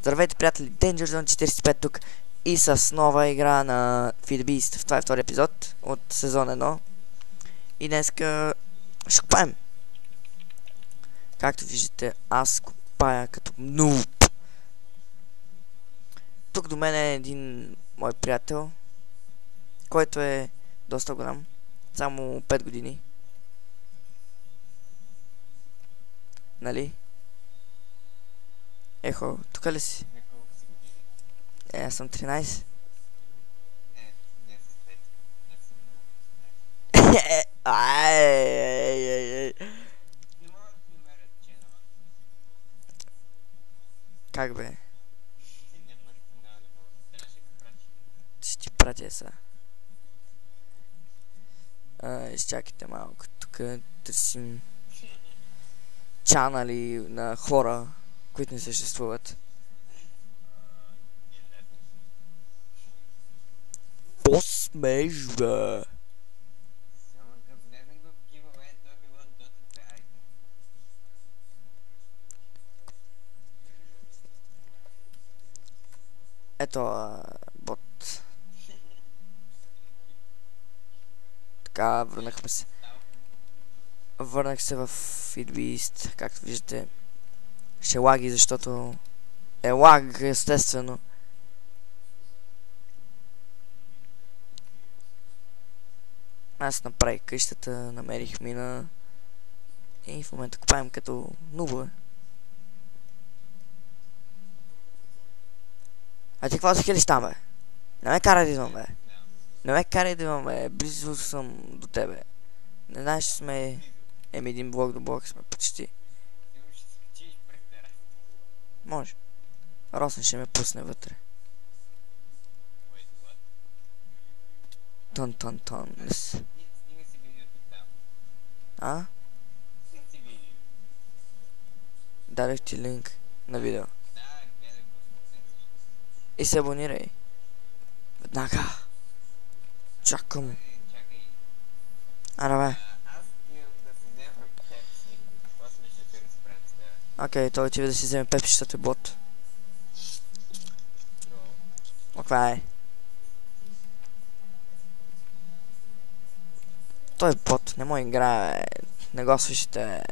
Здравейте, приятели! Danger Zone 45 тук и с нова игра на Feed the Beast. Това е втори епизод от сезон 1. И днеска ще копаем. Както виждате, аз копая като нуб. Тук до мен е един мой приятел, който е доста голям. Само 5 години. Нали? Ехо, тук ли си? Аз съм 13. Как бе? Ще ти пратя сега. Изчакайте малко. Тук търсим чанали на хора, които не съществуват. Посмеш, бе! Ето, бот. Така, върнахме се. Върнах се в Feed Beast, както виждате. Ще лаги, защото е лаг, естествено. Аз направих къщата, намерих мина и в момента копаем като нубове. А ти какво се хилиш там, бе? Не ме карай да идвам, бе. Не ме карай да идвам, бе. Близо съм до тебе. Не знаеш, че сме... един блок до блок сме почти. Може. Росен ще ме пусне вътре. Тон. А? Дадох ти линк на видео. И се абонирай. Веднага. Чакам. Бе. Окей, той отива да си вземе пепси, защото е бот. Каква е? Той е бот, не може играе. Не го слушайте.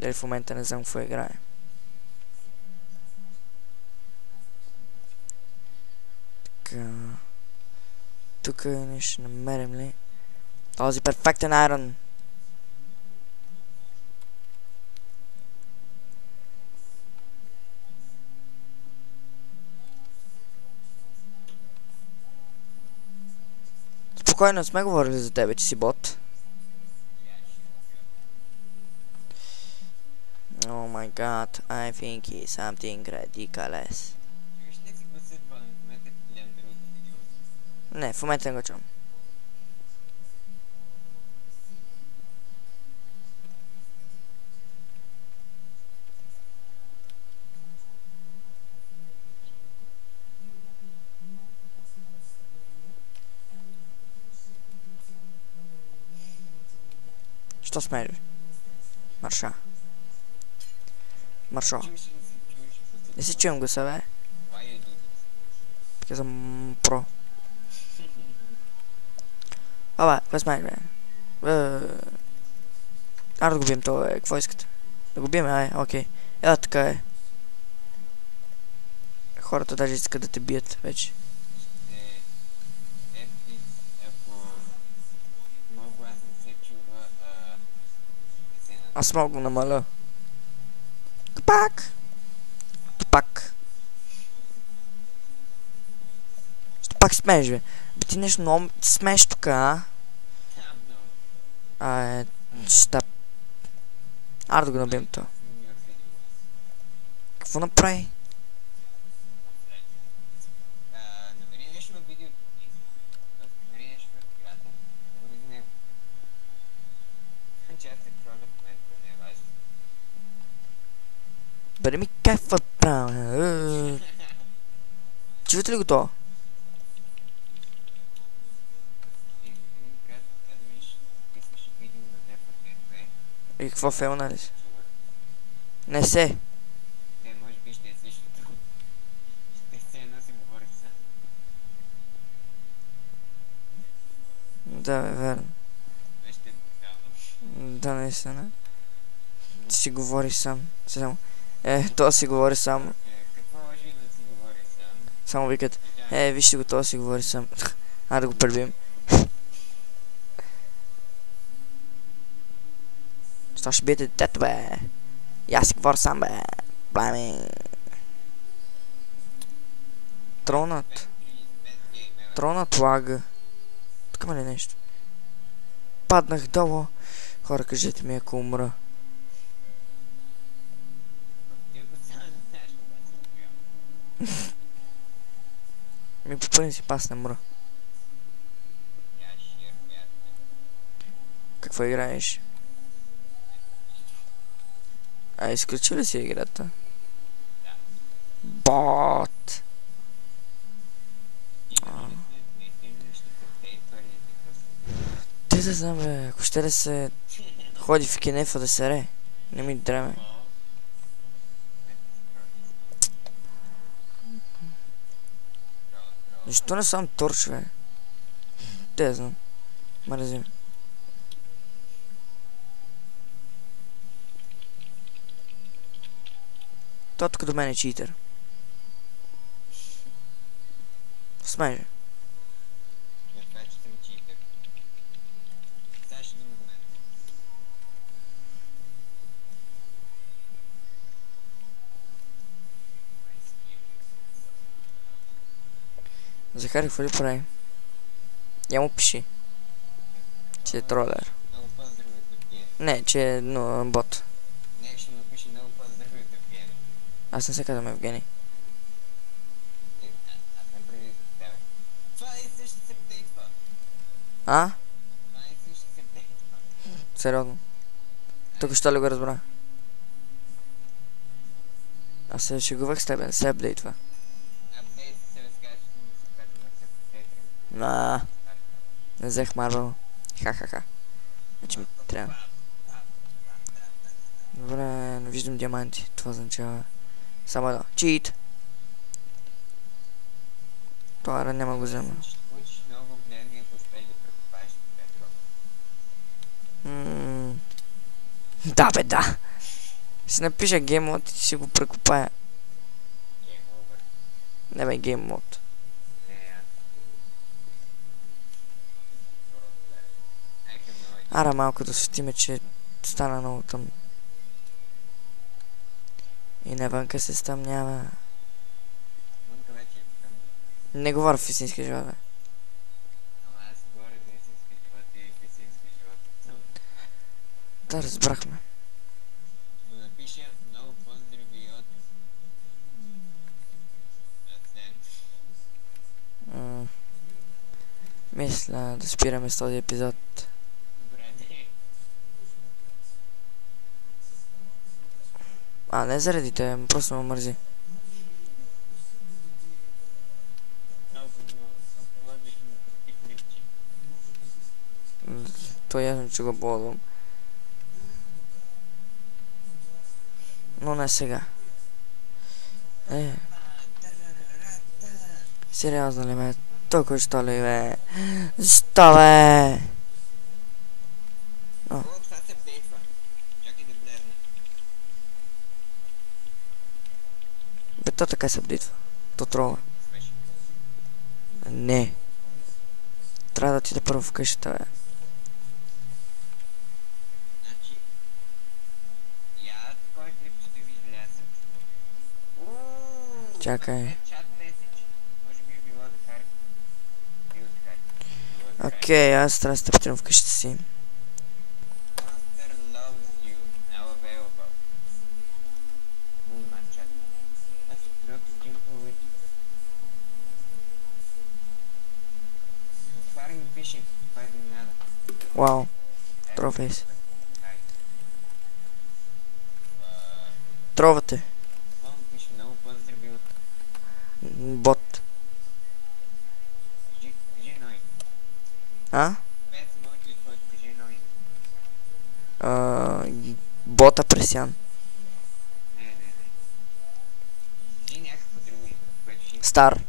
Дали в момента не знам какво играе. Така. Тук нещо намерим ли? Този перфектен айрон. Спокойно, сме говорили за тебе, че си бот. Oh my god, I think it's something ridiculous. Не, в момента не го чувам. Що смели? Марша. Маршо. Не си чуем гласа, бе. Така съм про. Абе, какво смели, бе? Да го бием това, бе. Какво искате? Да го бием, окей. Ела така е. Хората даже искат да те бият вече. Аз мога го намаля. Тупак. Що пак смееш, бе? Бе ти нещо много смееш тук, а? Щап. Да го набием това. Какво направи? Бъде ми кайфа право. Чувате ли го това? И какво фейл, нали си? Не се. Да, бе, верно. Да, наистина. Ти си говориш сам. То си говори сам. Само викат, вижте го, то си говори сам. Да го пребием. Що ще биете детето, бе? И аз си говоря сам, бе. Блами. Тронат. Тронат лага. Тук има ли нещо? Паднах долу. Хора, кажете ми, ако умра. Ми по принцип аз не мра. Какво играеш? Изключи ли си играта? Бот! Те да знам, бе, ако ще да се ходи в кенефа да се ре, не ми дреме. Защо не сам торч, бе? Те да знам. Мързи. Той тук до мен е читър. Смеже. Захари, какво ли прави? Я му пиши. Че е тролер. Не, че е бот. Аз не се казвам Евгений. А? Сериозно? Тук що ли го разбра? Аз се шегувах с тебе, не се апдейтва. Не взех Марвел. Ха-ха-ха. Значи ми трябва. Добре, не виждам диаманти. Това означава само едно. Чит! Това няма го взема. Да, бе, да. Ще напиша Game Mode и ще го прекопая. Не, бе, Game Mode. Ара малко да светиме, че стана много тъмно. И навънка се стъмнява. Не говоря в истински живот, бе. Да, разбрахме. Мисля да спираме с този епизод. Не заради те, просто ме мързи. То е ясно, че го ползвам. Но не сега. Сериозно ли, бе? Толкова що ли, бе? Защо, бе? Бе, то така се апдейтва. То трова. Не. Трябва да отида първо в къщата, бе. Чакай. Окей, аз трябва да стъпитам в къщата си. Вау. Трофейс. Тровате. Бот. Бота пресян. Стар.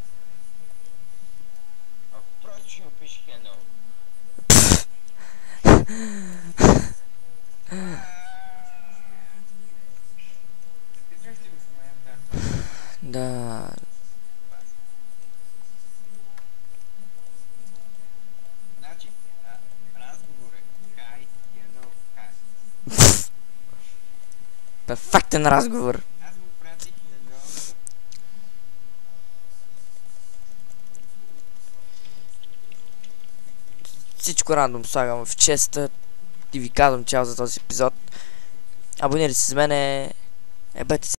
Фактен разговор. Всичко рандом слагам в честа и ви казвам чао за този епизод. Абонирайте се с мене. Ебете се.